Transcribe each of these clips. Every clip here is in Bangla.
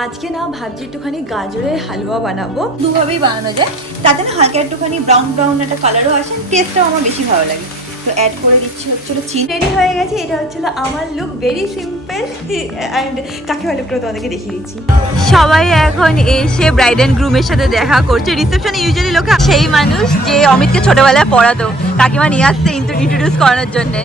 আজকে না ভাবছি একটুখানি গাজরের হালুয়া বানাবো। দুভাবেই বানানো যায়, তাতে না হালকা একটুখানি ব্রাউন ব্রাউন একটা কালারও আসে, টেস্টটাও আমার বেশি ভালো লাগে। তো অ্যাড করে দিচ্ছি হচ্ছিল চিনি। রেডি হয়ে গেছে, এটা হচ্ছিল আমার লুক, ভেরি সিম্পল অ্যান্ড কাকিমা লুকটা তোমাদেরকে দেখিয়ে দিচ্ছি। সবাই এখন এসে ব্রাইড অ্যান্ড গ্রুমের সাথে দেখা করছে। রিসেপশনে ইউজুয়ালি লোক সেই মানুষ যে অমিতকে ছোটবেলায় পড়াতো, কাকিমা নিয়ে আসছে ইন্ট্রোডিউস করানোর জন্য।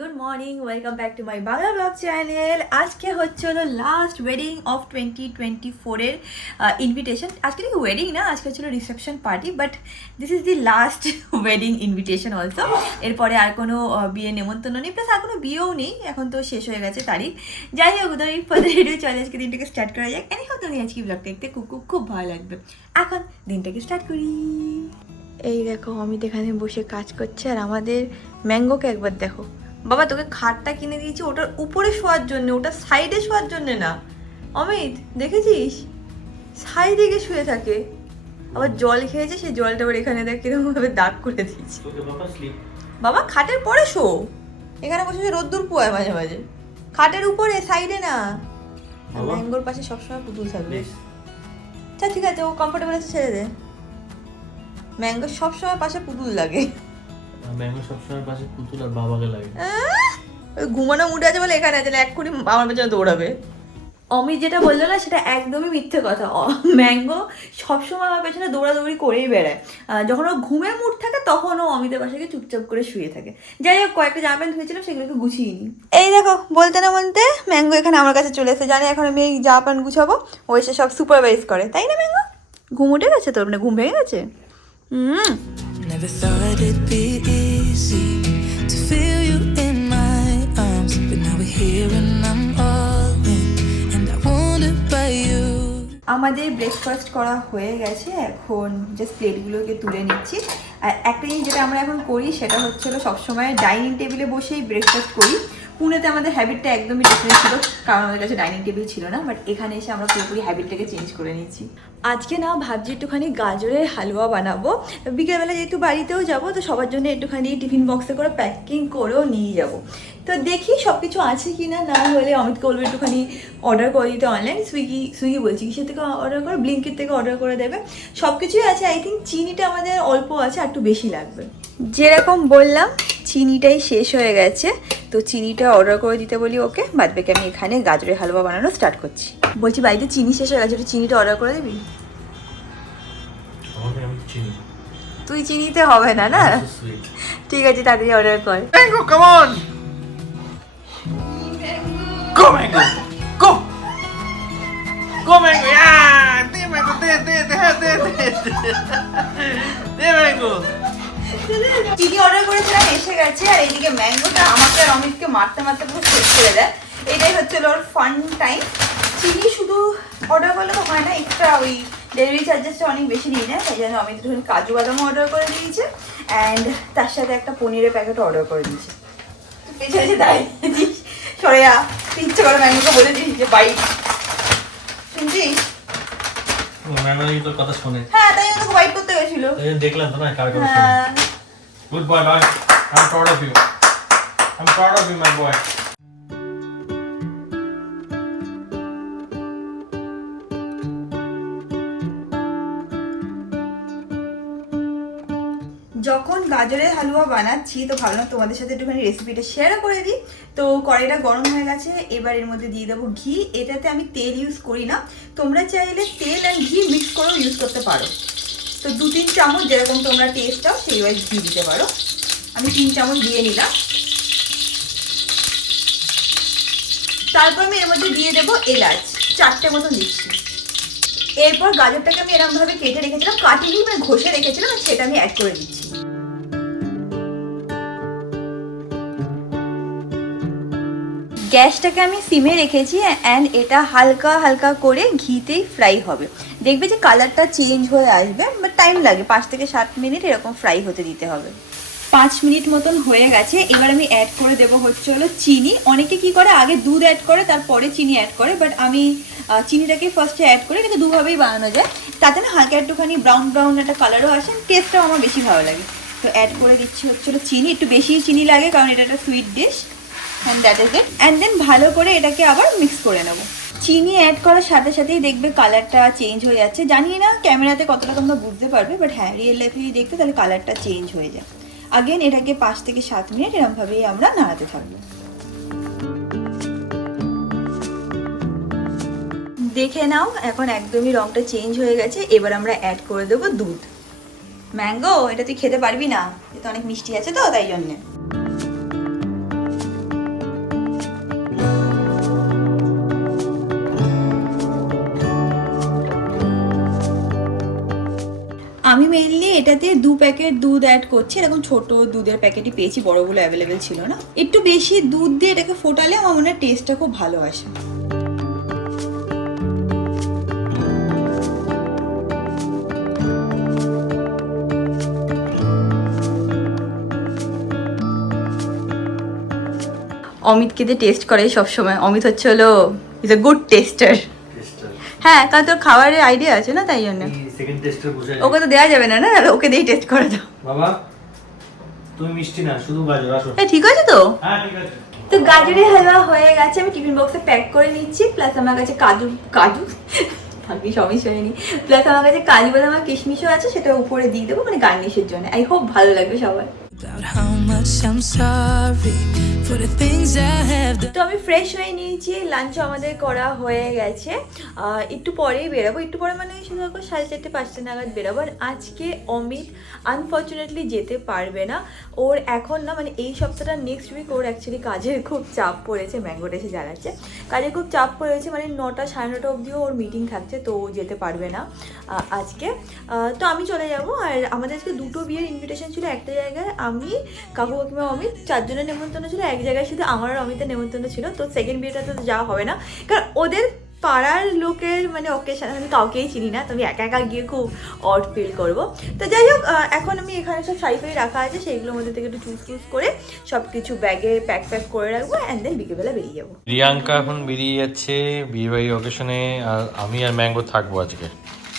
Good morning, welcome back to my Bangla blog channel. আজকে হচ্ছে হলো লাস্ট ওয়েডিং অফ 2024-এর ইনভিটেশন। আজকে নাকি ওয়েডিং না, আজকে হচ্ছিলো reception party, but this is the last wedding invitation also. এরপরে আর কোনো বিয়ে নেমন্তন্ন নেই, প্লাস আর কোনো বিয়েও নেই, এখন তো শেষ হয়ে গেছে তারিখ। যাই হোক, তো এই পরে রেডিও চলে, আজকে দিনটাকে স্টার্ট করা যাক। এনে হোক তুমি আজকে ব্লগটা দেখতে খুব খুব খুব ভালো লাগবে। এখন দিনটাকে স্টার্ট করি। এই দেখো অমিত এখানে বসে কাজ করছে, আর আমাদের ম্যাঙ্গোকে একবার দেখো। বাবা তোকে খাটটা কিনে দিয়েছি ওটার উপরে শোয়ার জন্য, ওটা সাইডে শোয়ার জন্য না। অমিত দেখেছিস, সাইডে গিয়ে শুয়ে থাকে। আবার জল খেয়েছে, সেই জলটা আবার এখানে দেখ কিরকম ভাবে দাগ করে দিয়েছে। বাবা খাটের পরে শো, এখানে বসে রোদ্দুর পোয়ায় মাঝে মাঝে। খাটের উপরে, সাইডে না। ম্যাঙ্গোর পাশে সবসময় পুতুল থাকবে। আচ্ছা ঠিক আছে, ও কমফোর্টেবল আছে, ছেড়ে দে। ম্যাঙ্গোর সবসময় পাশে পুতুল লাগে। ম্যাঙ্গো সবসময় পাশে পুতুল আর বাবাকে লাগে। ঘুমানো মুডে আছে বলে এখানে আছে, না এক্ষুনি আমার পেছনে দৌড়াবে। অমিত যেটা বললো না, সেটা একদমই মিথ্যে কথা। ম্যাঙ্গো সবসময় আমার পেছনে দৌড়াদৌড়ি করেই বেড়ায়। যখন ও ঘুমের মুড থাকে তখন ও অমিতের পাশে গিয়ে চুপচাপ করে শুয়ে থাকে। যাই হোক, কয়েকটা জামা প্যান্ট ধুয়েছিলাম, সেগুলোকে গুছিয়ে নি। এই দেখো, বলতে না বলতে ম্যাঙ্গো এখানে আমার কাছে চলে এসে, জানি এখন আমি এই জামা প্যান্ট গুছাবো, ও এসে সব সুপারভাইজ করে, তাই না ম্যাঙ্গো? ঘুম উঠে গেছে তোর, মানে ঘুম ভেঙে গেছে? Never thought it'd be easy to feel you in my arms, but now we're here and I'm all in, and I wanted by you. আমাদের ব্রেকফাস্ট করা হয়ে গেছে, এখন জাস্ট প্লেটগুলোকে তুলে নিচ্ছি। আর একটা জিনিস যেটা আমরা এখন করি সেটা হচ্ছিলো সবসময় ডাইনিং টেবিলে বসেই ব্রেকফাস্ট করি। পুনেতে আমাদের হ্যাবিটটা একদমই ডিফারেন্ট ছিল, কারণ আমাদের কাছে ডাইনিং টেবিল ছিল না, বাট এখানে এসে আমরা পুরোপুরি হ্যাবিটটাকে চেঞ্জ করে নিচ্ছি। আজকে না ভাবছি একটুখানি গাজরের হালুয়া বানাবো। বিকেলবেলা যেহেতু বাড়িতেও যাবো, তো সবার জন্য একটুখানি টিফিন বক্সে করে প্যাকিং করেও নিয়ে যাব। তো দেখি সব কিছু আছে কি না, না হলে অমিতকে বলবো একটুখানি অর্ডার করে দিতে অনলাইন। সুইগি বলছি, কিসের থেকে অর্ডার করে, ব্লিঙ্কিট থেকে অর্ডার করে দেবে। সব কিছুই আছে, আই থিঙ্ক চিনিটা আমাদের অল্প আছে, আর একটু বেশি লাগবে। যেরকম বললাম চিনিটাই শেষ হয়ে গেছে, তো চিনিটা অর্ডার করে দিতে বলি ওকে। বাদ বাকি আমি এখানে গাজরের হালুয়া বানানো স্টার্ট করছি। বলছি বাড়িতে চিনি শেষ হয়ে গেছে, একটু চিনিটা অর্ডার করে দিবি? তুই চিনিতে হবে না, না ঠিক আছে, তাড়াতাড়ি অর্ডার কর। Mango come on, go mango, go go mango, দে ম্যাঙ্গো, দে ম্যাঙ্গো। চিনি অর্ডার করেছিলাম, এসে গেছে। আর এইদিকে ম্যাঙ্গোটা আমাকে আর অমিতকে মারতে মারতে পুরো শেষ করে দেয়। এটাই হচ্ছে ওর ফান টাইম। চিনি শুধু অর্ডার করলে তো হয় না, এক্সট্রা ওই ডেলিভারি চার্জেসটা অনেক বেশি নিয়ে নেয়, তাই জন্য অমিত একটু কাজু বাদামও অর্ডার করে দিয়েছে, অ্যান্ড তার সাথে একটা পনিরের প্যাকেটও অর্ডার করে দিয়েছে। পেছনে দাঁড়িয়ে সরেয়া, ইচ্ছে করে ম্যাঙ্গোকে বলে দিস যে বাইক শুনছিস? তোর কথা শুনে, হ্যাঁ, তাই জন্য তোকে বাইক করতে গেছিল। দেখলাম তো না কার কথা শুনে। Good boy, bye. I'm proud of you. I'm proud of you, my boy. যখন গাজরের হালুয়া বানাচ্ছি তো ভাবলাম তোমাদের সাথে একটুখানি রেসিপিটা শেয়ারও করে দিই। তো কড়াইটা গরম হয়ে গেছে, এবার এর মধ্যে দিয়ে দেবো ঘি। এটাতে আমি তেল ইউজ করি না, তোমরা চাইলে তেল আর ঘি মিক্স করেও ইউজ করতে পারো। তো 2-3 চামচ যেরকম তোমরা টেস্ট চাও সেই ওয়াইজ ঘি দিতে পারো। আমি 3 চামচ দিয়ে নিলাম। তারপর আমি এর মধ্যে দিয়ে দেবো এলাচ, 4টে মতন দিচ্ছি। এরপর গাজরটাকে আমি এরকমভাবে কেটে রেখেছিলাম, কাটিনি মানে ঘষে রেখেছিলাম, সেটা আমি অ্যাড করে দিচ্ছি। গ্যাসটাকে আমি সিমে রেখেছি, অ্যান্ড এটা হালকা হালকা করে ঘিতেই ফ্রাই হবে। দেখবে যে কালারটা চেঞ্জ হয়ে আসবে, বাট টাইম লাগে, 5 থেকে 7 মিনিট এরকম ফ্রাই হতে দিতে হবে। 5 মিনিট মতন হয়ে গেছে। এবার আমি অ্যাড করে দেবো হচ্ছে হলো চিনি। অনেকে কি করে আগে দুধ অ্যাড করে তারপরে চিনি অ্যাড করে, বাট আমি চিনিটাকে ফার্স্টে অ্যাড করে, কিন্তু দুভাবেই বানানো যায়। তাতে না হালকা একটুখানি ব্রাউন ব্রাউন একটা কালারও আসে, টেস্টটাও আমার বেশি ভালো লাগে। তো অ্যাড করে দিচ্ছি হচ্ছে হলো চিনি, একটু বেশি চিনি লাগে কারণ এটা একটা sweet dish. And that is it. And then ভালো করে এটাকে আবার মিক্স করে নেব। চিনি অ্যাড করার সাথে সাথেই দেখবে কালারটা চেঞ্জ হয়ে যাচ্ছে। জানি না ক্যামেরাতে কতটা তোমরা বুঝতে পারবে, বাট হ্যাঁ রিয়েল লাইফে যদি দেখতে তাহলে কালারটা চেঞ্জ হয়ে যায়। আগেন এটাকে 5 থেকে 7 মিনিট এরকমভাবেই আমরা নাড়াতে থাকবো। দেখে নাও এখন একদমই রংটা চেঞ্জ হয়ে গেছে। এবার আমরা অ্যাড করে দেবো দুধ। ম্যাঙ্গো, এটা তুই খেতে পারবি না, এটা অনেক মিষ্টি আছে তো তাই জন্যে। আমি মেইনলি এটাতে 2 প্যাকেট দুধ অ্যাড করছি। এরকম ছোট দুধের প্যাকেটই পেয়েছি, বড়গুলো অ্যাভেলেবেল ছিল না। একটু বেশি দুধ দিয়ে এটাকে ফোটালে আমার মনে হয় টেস্টটা খুব ভালো আসে। অমিতকে দিয়ে টেস্ট করে সবসময়। অমিত হচ্ছে হলো ইজ এ গুড টেস্টার। হ্যাঁ, কারণ তোর খাবারের আইডিয়া আছে না, তাই জন্য। সেকেন্ড টেস্টার বুঝে ওকে তো দেওয়া যাবে না, না ওকে দিয়েই টেস্ট করে দাও। বাবা তুমি মিষ্টি না, শুধু গাজর। আসো। ঠিক আছে তো? হ্যাঁ ঠিক আছে। তো গাজরের হালুয়া হয়ে গেছে, আমি টিফিন বক্সে প্যাক করে নিচ্ছি। প্লাস আমার কাছে কাজু ভাগ্যি সমস্যা হয়নি। প্লাস আমার কাছে কাজু বাদাম আর কিশমিশও আছে, সেটা উপরে দিয়ে দেবো মানে গার্নিশের জন্য। আই হোপ ভালো লাগবে সবার। About how much I'm sorry for the things I have done. তো আমি ফ্রেশ হয়ে নিয়েছি, লাঞ্চ আমাদের করা হয়ে গেছে। একটু পরেই বেরোবো, একটু পরে মানে শুধু 4:30 5টা নাগাদ বেরোবো। আর আজকে অমিত আনফর্চুনেটলি যেতে পারবে না। ওর এখন না মানে এই সপ্তাহটা নেক্সট উইক ওর অ্যাকচুয়ালি কাজের খুব চাপ পড়েছে। ম্যাঙ্গোটা এসে জানাচ্ছে কাজের খুব চাপ পড়েছে, মানে 9টা 9:30 অবধিও ওর মিটিং থাকছে, তো ও যেতে পারবে না আজকে। তো আমি চলে যাব। আর আমাদের আজকে 2টো বিয়ের ইনভিটেশন ছিল একটা জায়গায়। আমি, কাকু কাকিমা, অমিত 4 জনের নেমন্তন্ন ছিল। এক জায়গায় শুধু আমার আর অমিতের নেমন্তন্ন ছিল। তো সেকেন্ড বিয়েটাতে তো যাওয়া হবে না, কারণ ওদের পাড়ার লোকের মানে ওকেশন আমি কাউকেই চিনি না। তো আমি একা একা গিয়ে খুব অড ফিল করবো। তো যাই হোক, এখন আমি এখানে সব শাড়ি ফাড়ি রাখা আছে, সেইগুলোর মধ্যে থেকে একটু চুজ করে সব কিছু ব্যাগে প্যাক করে রাখবো। অ্যান্ড দেন বিকেলবেলা বেরিয়ে যাবো। প্রিয়াঙ্কা এখন বেরিয়ে যাচ্ছে বিয়েবাড়ি অকেশনে, আর আমি আর ম্যাঙ্গো থাকবো আজকে।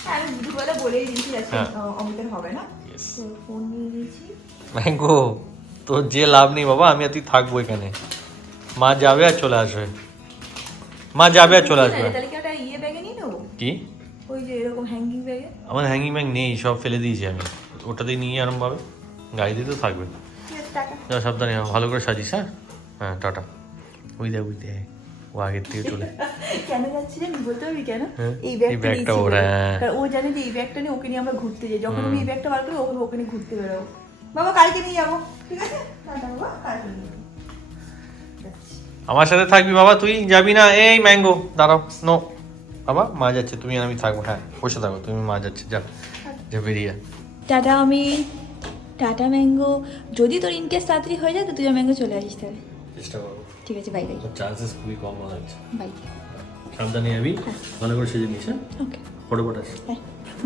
হ্যাঁ, আমি দুপুরবেলা বলেই দিয়েছি আজকে অমিতের হবে না। ফোন নিয়ে নিয়েছি। ম্যাঙ্গো তোর যে লাভ নেই বাবা, আমি আর তুই থাকবো এখানে। মা যাবে আর চলে আসবে, মা যাবে আর চলে আসবে। তাহলে কি ওটা ইয়ে ব্যাগে নিয়ে নেবো? কি? ওই যে এরকম হ্যাঙ্গিং ব্যাগে। আমার হ্যাঙ্গিং ব্যাগ নেই, সব ফেলে দিয়েছি আমি। ওটাতেই নিয়ে আরমভাবে গাড়িতে তো থাকবে। যা সাবধানে, ভালো করে সাজিস। হ্যাঁ হ্যাঁ, টাটা। ওই দেখ ও আগের থেকে চলে। কেন যাচ্ছি জানি, বলতে পারবি কেন? এই ব্যাগটা ব্যাগটা ওর। কারণ ও জানে যে এই ব্যাগটা নিয়ে ওকে নিয়ে আমরা ঘুরতে যাই। যখন আমি এই ব্যাগটা বার করি ওকে নিয়ে ঘুরতে বেরোবো। বাবা কালকে নিয়ে যাবো, ঠিক আছে? টাটা বাবা, কালকে নিয়ে যাবো। আমার সাথে থাকবি বাবা, তুই যাবি না? এই ম্যাঙ্গো দাঁড়াও, নো বাবা, মা যাচ্ছে, তুমি আর আমি থাকবো। হ্যাঁ বসে থাকো, তুমি, মা যাচ্ছে, যা যা বেরিয়ে। টাটা আমি, টাটা ম্যাঙ্গো। যদি তোর ইনকেস তাড়াতাড়ি হয়ে যায় তো তুই আর ম্যাঙ্গো চলে আসিস তাহলে। চেষ্টা করবো। ঠিক আছে, বাই বাই। চান্সেস খুবই কম মনে হচ্ছে। বাই। সাবধানে যাবি, ভালো করে সেজে নিস। হ্যাঁ ওকে, ফটোফট আস।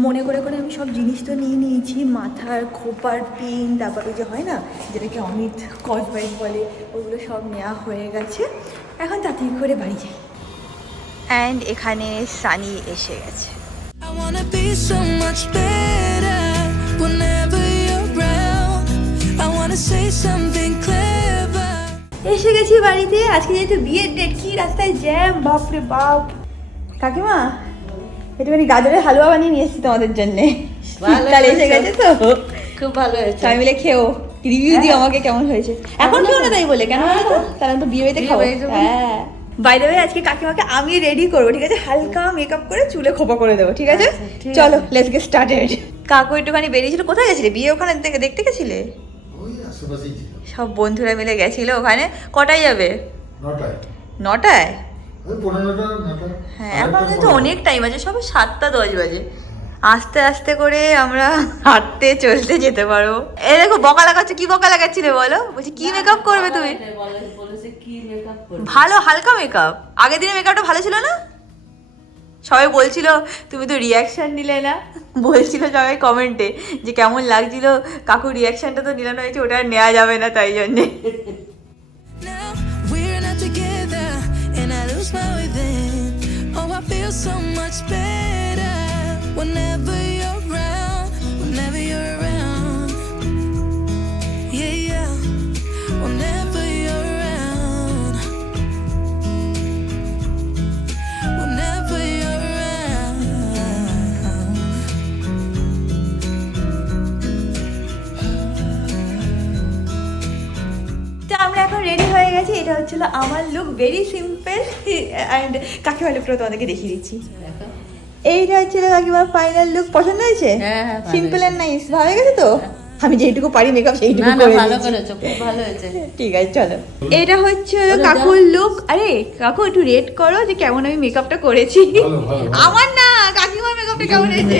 মনে করে আমি সব জিনিস তো নিয়ে নিয়েছি। মাথার খোপার পিন, তারপরে যে হয় না যেটাকে অমিত কসবাইট বলে, ওগুলো সব নেওয়া হয়ে গেছে। এখন তাড়াতাড়ি করে বাড়ি যাই। অ্যান্ড এখানে সানি এসে গেছে। I wanna be so much better whenever you're around. I wanna say something clever. এসে গেছি বাড়িতে। আজকে যেহেতু বিয়ের ডেট, কি রাস্তায় জ্যাম, বাপরে বাপ। কাকিমা, একটুখানি গাজরের হালুয়া বানিয়ে নিয়ে এসেছি তোমাদের জন্যে। শীতকাল এসে গেছে তো খুব ভালো হয়েছে। সবাই মিলে খেও, রিভিউ দিও আমাকে কেমন হয়েছে। এখন খেও না তাই বলে, কেন বলো তো? কারণ তো বিয়ে বাড়িতে খাবো। হ্যাঁ, বাই দ্য ওয়ে আজকে কাকিমাকে আমি রেডি করবো, ঠিক আছে? হালকা মেকআপ করে চুলে খোপা করে দেবো, ঠিক আছে? চলো লেটস গেট স্টার্টেড। কাকু একটুখানি বেরিয়েছিল। কোথায় গেছিলে? বিয়ে ওখানে দেখতে গেছিলে? সব বন্ধুরা মিলে গেছিল ওখানে। কটায় যাবে? 9টায়। হ্যাঁ, এখন কিন্তু অনেক টাইম আছে, সবে 7টা 10 বাজে। আস্তে আস্তে করে আমরা হাঁটতে চলতে যেতে পারবো। এ দেখো বকা লাগাচ্ছে। কি বকা লাগাচ্ছিলে বলো? বলছি কি মেকআপ করবে তুমি? বলেছে কি মেকআপ করবে। ভালো হালকা মেকআপ। আগের দিনের মেকআপটা ভালো ছিল না? সবাই বলছিল তুমি তো রিয়াকশন নিলে না, বলছিল সবাই কমেন্টে যে কেমন লাগছিল, কাকুর রিয়াকশনটা তো নিলাম হয়েছে, ওটা আর নেওয়া যাবে না তাই জন্যে। Now we're not together, and I lose my way then. Oh, I feel so much better whenever you're around. Whenever you're around, yeah, yeah. Whenever you're around, whenever you're around. তো আমরা এখন রেডি হয়ে গেছি, এটা হচ্ছিল আমার লুক, ভেরি সিম্পল অ্যান্ড কাকিমা লুকটা তোমাদেরকে দেখিয়ে দিচ্ছি। এইটা হচ্ছিল কাকিমার ফাইনাল লুক। পছন্দ হয়েছে? সিম্পল অ্যান্ড নাইস, ভালো লেগেছে তো? আমি যেইটুকু পারি মেকআপ সেইটুকু করে ভালো দিয়েছি। করেছো, খুব ভালো হয়েছে। ঠিক আছে চলো, এটা হচ্ছে কাকুর লুক। আরে কাকু একটু রেট করো যে কেমন আমি মেকআপটা করেছি। আমার না, কাকিমার মেকআপটা কেমন হয়েছে?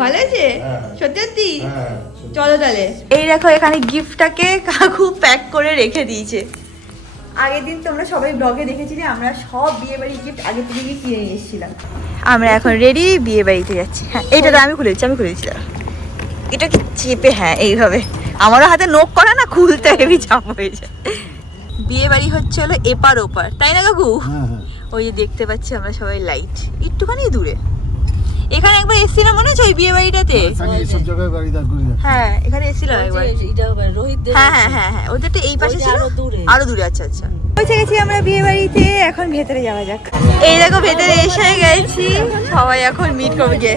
ভালো হয়েছে সত্যি সত্যি? চলো তাহলে। এই দেখো এখানে গিফটটাকে কাকু প্যাক করে রেখে দিয়েছে। আগের দিন তোমরা সবাই ব্লগে দেখেছিলে আমরা সব বিয়ে বাড়ির গিফট আগে থেকে গিয়ে কিনে নিয়ে এসেছিলাম। আমরা এখন রেডি বিয়ে বাড়িতে যাচ্ছি। হ্যাঁ এইটা তো আমি খুলেছিলাম। এটা কি চেপে, হ্যাঁ এইভাবে, আমারও হাতে নোক করা না, খুলতে হেবি চাপ হয়ে যায়। বিয়ে বাড়ি হচ্ছে হলো এপার ওপার, তাই না কাকু? ওই যে দেখতে পাচ্ছি আমরা সবাই লাইট, একটুখানি দূরে। এখানে একবার এসেছিলাম মনে হচ্ছে ওই বিয়ে বাড়িটাতে। হ্যাঁ এখানে এসেছিলাম একবার। হ্যাঁ ওদেরটা এই পাশে ছিল, আরো দূরে। আচ্ছা পৌঁছে গেছি আমরা বিয়ে বাড়িতে, এখন ভেতরে যাওয়া যাক। এই দেখো ভেতরে এসে গেছি, সবাই এখন মিট করবে। যে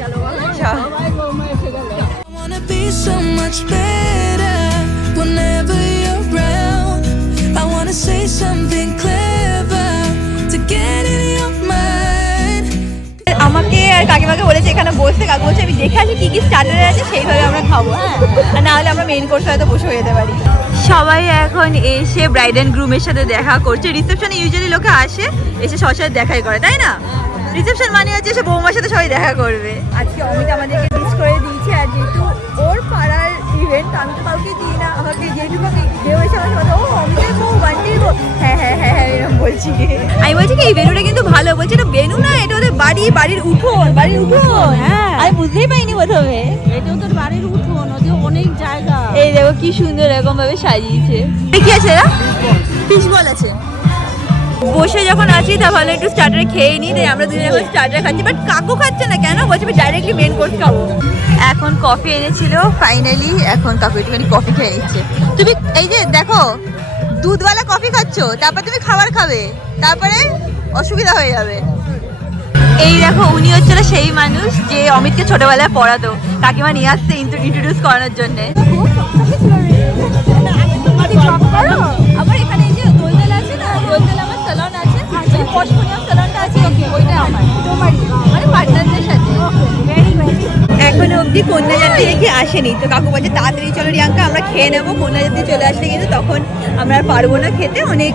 I wanna be so much better whenever you're around. I wanna say something clever to get in your mind. আমাকে আর কাকিমাকে বলেছে এখানে বসতে, কাকু বলছে আমি দেখে আছি কি কি স্টার্টার আছে সেইভাবে আমরা খাবো, হ্যাঁ, আর না হলে আমরা মেইন কোর্স হয়তো বসে যেতে পারি। সবাই এখন এসে ব্রাইড অ্যান্ড গ্রুমের সাথে দেখা করছে। রিসেপশনে ইউজুয়ালি লোকে আসে, এসে সবার সাথে দেখাই করে, তাই না? রিসেপশন মানে হচ্ছে এসে বৌমার সাথে সবাই দেখা করবে। আজকে অমিত আমাদেরকে মিস করে দিয়েছে, আর যেহেতু ওর পাড়ার ইভেন্ট, আমি তো কাউকে দিই না, আমাকে যেটুকু আমি কেউ এসে আমার সাথে ও অমিতের বউ, বান্টির বউ, হ্যাঁ এরকম বলছি। আমি বলছি কি এই ভেনুটা কিন্তু ভালো, বলছি এটা ভেনু না, এটা ওদের বাড়ির উঠোন। হ্যাঁ আমি বুঝতেই পাইনি প্রথমে, এটা ওদের বাড়ির উঠোন, ওদের অনেক জায়গা। এই দেখো কি সুন্দর এরকম ভাবে সাজিয়েছে। কি আছে এরা? ফিশ বল আছে। বসে যখন আছি তাহলে একটু স্টার্টার খেয়ে নিই, তাই আমরা দুজন এখন স্টার্টার খাচ্ছি। বাট কাকু খাচ্ছে না কেন? বলছে আমি ডাইরেক্টলি মেন কোর্স খাবো। এখন কফি এনেছিল ফাইনালি, এখন কাকু একটুখানি কফি খেয়ে নিচ্ছে। তুমি এই যে দেখো দুধওয়ালা কফি খাচ্ছ, তারপর তুমি খাবার খাবে, তারপরে অসুবিধা হয়ে যাবে। এই দেখো উনি হচ্ছে সেই মানুষ যে অমিতকে ছোটবেলায় পড়াতো, কাকিমা নিয়ে আসছে ইন্ট্রোডিউস করানোর জন্য। আমার এখানে এই যে দোলতলা আছে না, দোলতলা আমার স্যালন আছে, পশপুনিয়াম স্যালনটা আছে, ওইটা আমার মানে পার্টনারদের সাথে। এখনো অবধি কন্যাযাত্রী দেখি আসেনি, তো কাকু বলছে তাড়াতাড়ি চলো রিয়াঙ্কা আমরা খেয়ে নেবো, কন্যাযাত্রী চলে আসলে কিন্তু তখন আমরা আর পারবো না খেতে, অনেক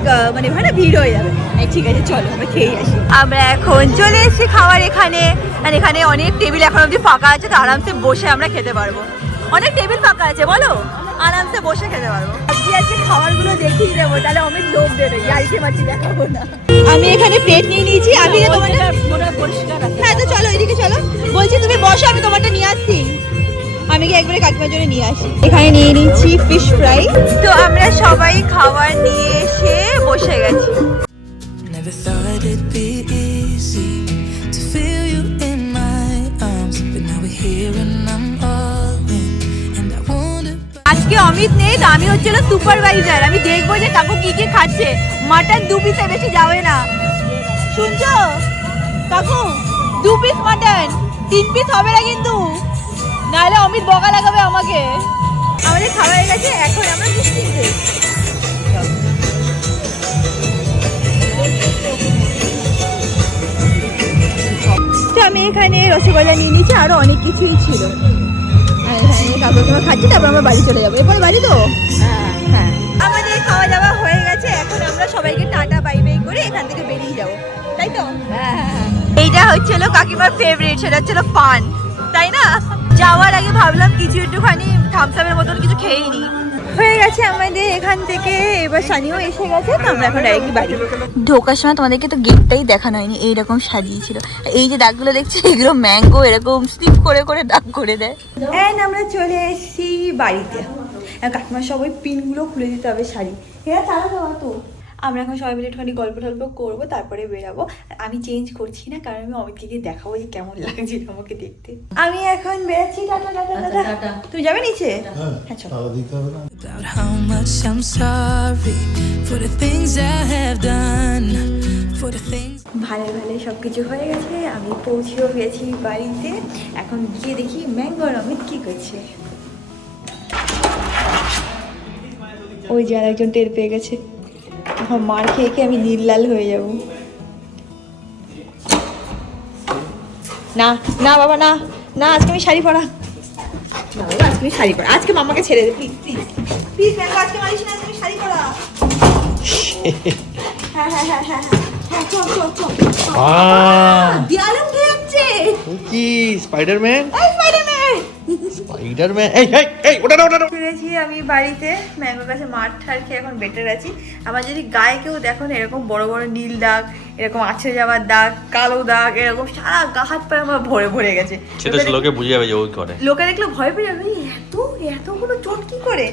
মানে ভিড় হয়ে যাবে। ঠিক আছে চলো আমরা খেয়ে আসি। আমরা এখন চলে এসেছি খাওয়ার এখানে, আর এখানে অনেক টেবিল এখন অবধি ফাঁকা আছে, তো আরামসে বসে আমরা খেতে পারবো। অনেক টেবিল ফাঁকা আছে, বলো আরামসে বসে খেতে পারবো। আজকে খাবারগুলো দেখিয়ে দেবো, তাহলে অনেক লোক দেবে, ইয়াইকে মাছি দেখাবো না। আমি এখানে প্লেট নিয়ে নিয়েছি, আমি তোমারটা পরিষ্কার আছে। হ্যাঁ তো চলো এদিকে চলো, বলছি তুমি বসো, আমি তোমারটা নিয়ে আসছি। আমি কি একবারে কাকিমার জন্য নিয়ে আসি। এখানে নিয়ে নিচ্ছি ফিশ ফ্রাই। তো আমরা সবাই খাবার নিয়ে এসে বসে গেছি। Never thought it'd be easy to feel you in my arms, but now we're here and I'm all in, and I wonder. আজকে অমিত নেই, তো আমি হচ্ছে সুপারভাইজার। আমি দেখবো যে কাকু কি কি খাচ্ছে। মাটন 2 পিসে বেশি যাবে না, শুনছো কাকু? 2 পিস মাটন, 3 পিস হবে না কিন্তু, নাহলে অমিত বকা লাগাবে আমাকে। আমাদের খাওয়া হয়ে গেছে, এখন আমরা নিশ্চিন্তে। আমি এখানে রসগোল্লা নিয়ে নিয়েছি, আরো অনেক কিছুই ছিল। কাকু তোমার খাচ্ছি, তারপর আমরা বাড়ি চলে যাবো। এরপরে বাড়ি তো হ্যাঁ আমাদের খাওয়া দাওয়া হয়ে গেছে, এখন আমরা সবাইকে টাটা বাই বাই করে এখান থেকে বেরিয়ে যাবো, তাই তো? এইটা হচ্ছিল কাকিমার ফেভারিট, সেটা হচ্ছিল পান, তাই না? যাওয়ার আগে ভাবলাম কিছু একটুখানি থামস আপের মতন কিছু খেয়েই নি। হয়ে গেছে আমাদের এখান থেকে, এবার সানিও এসে গেছে, তো আমরা এখন ডাইরেক্টলি বাড়ি। ঢোকার সময় তোমাদেরকে তো গেটটাই দেখানো হয়নি, এইরকম সাজিয়েছিল। এই যে দাগগুলো দেখছি এগুলো ম্যাঙ্গো এরকম স্লিপ করে করে দাগ করে দেয়। অ্যান্ড আমরা চলে এসেছি বাড়িতে। কাকিমার সবাই পিনগুলো খুলে দিতে হবে শাড়ি। হ্যাঁ তারা দেওয়া তো। আমরা এখন সবাই মিলে একটুখানি গল্প টল্প করবো, তারপরে বেরাবো। আমি চেঞ্জ করছি না, কারণ আমি অমিতকে দেখাবো যে কেমন লাগছিল আমাকে দেখতে। আমি এখন বেরাচ্ছি, টাটা টাটা টাটা। তুই যাবে নিচে? হ্যাঁ চল। About how much I'm sorry for the things I have done, for the things. ভালো ভালো সব কিছু হয়ে গেছে, আমি পৌঁছেও গেছি বাড়িতে। এখন গিয়ে দেখি ম্যাঙ্গো আর অমিত কী করছে। ওই যে আর একজন টের পেয়ে গেছে। এখন মার খেয়ে খেয়ে আমি নীল লাল হয়ে যাব। না না বাবা না না, আজকে আমি শাড়ি পরা। না বাবা আজকে আমি শাড়ি পরা, আজকে মামাকে ছেড়ে দে প্লিজ প্লিজ প্লিজ। ম্যাঙ্গো আজকে মারিস না, আজকে আমি শাড়ি পরা। হ্যাঁ হ্যাঁ হ্যাঁ হ্যাঁ হ্যাঁ, চল চল চল। দেয়ালে উঠে যাচ্ছে। কি স্পাইডারম্যান? এই স্পাইডারম্যান, স্পাইডারম্যান, এই এই এই ওটা না ওটা না। ফিরেছি আমি বাড়িতে, ম্যাঙ্গোর কাছে মাঠ ঠার খেয়ে এখন বেটার আছি। আমার যদি গায়ে কেউ দেখো না এরকম বড় বড় নীল দাগ, এরকম আছড়ে যাওয়ার দাগ, কালো দাগ, এরকম সারা গা হাত পায়ে আমার ভরে ভরে গেছে। সেটা লোকে বুঝে যাবে যে ওই করে। লোকে দেখলে ভয় পেয়ে যাবে, এতগুলো চোট কি করে।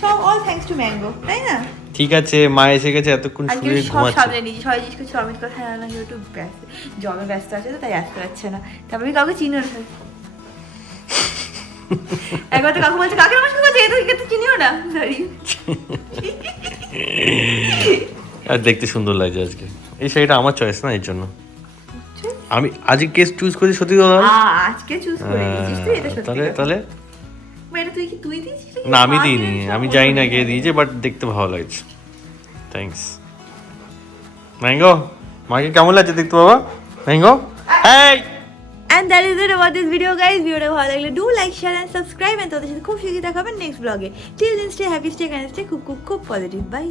সব অল থ্যাঙ্কস টু ম্যাঙ্গো, তাই না? ঠিক আছে, মা এসে গেছে, এতক্ষণ আজকে শুয়ে সব ঘুমাচ্ছে। সামনে নিয়েছি, সবাই জিজ্ঞেস করছে অমিত কথা না, একটু ব্যস্ত, জবে ব্যস্ত আছে তো তাই আসতে পারছে না। তারপরে আমি কাউকে চিনি না। একবার তো কাকু বলছে কাকে নমস্কার করছে, এত চিনিও না। সরি। আর দেখতে সুন্দর লাগছে আজকে। এই শাড়িটা আমার চয়েস না, এর জন্য আমি আজকে কেস চুজ করেছি। সত্যি কথা আজকে চুজ করে নিয়েছিস তুই, এটা সত্যি তাহলে কথা। তাহলে এটা তুই দিয়েছিস না, আমি দিইনি, আমি জানি না কে দিয়েছে, বাট দেখতে ভালো লাগছে। Thanks mango. মাকে কেমন লাগছে দেখতে বাবা? ম্যাঙ্গো এই। And that is it about this video guys. ভিডিওটা ভালো লাগলে do like, share and subscribe, and তোদের সাথে খুব শীঘ্রই দেখা হবে নেক্সট ব্লগে। Till then stay happy, stay kind, stay খুব খুব খুব পজিটিভ। বাই।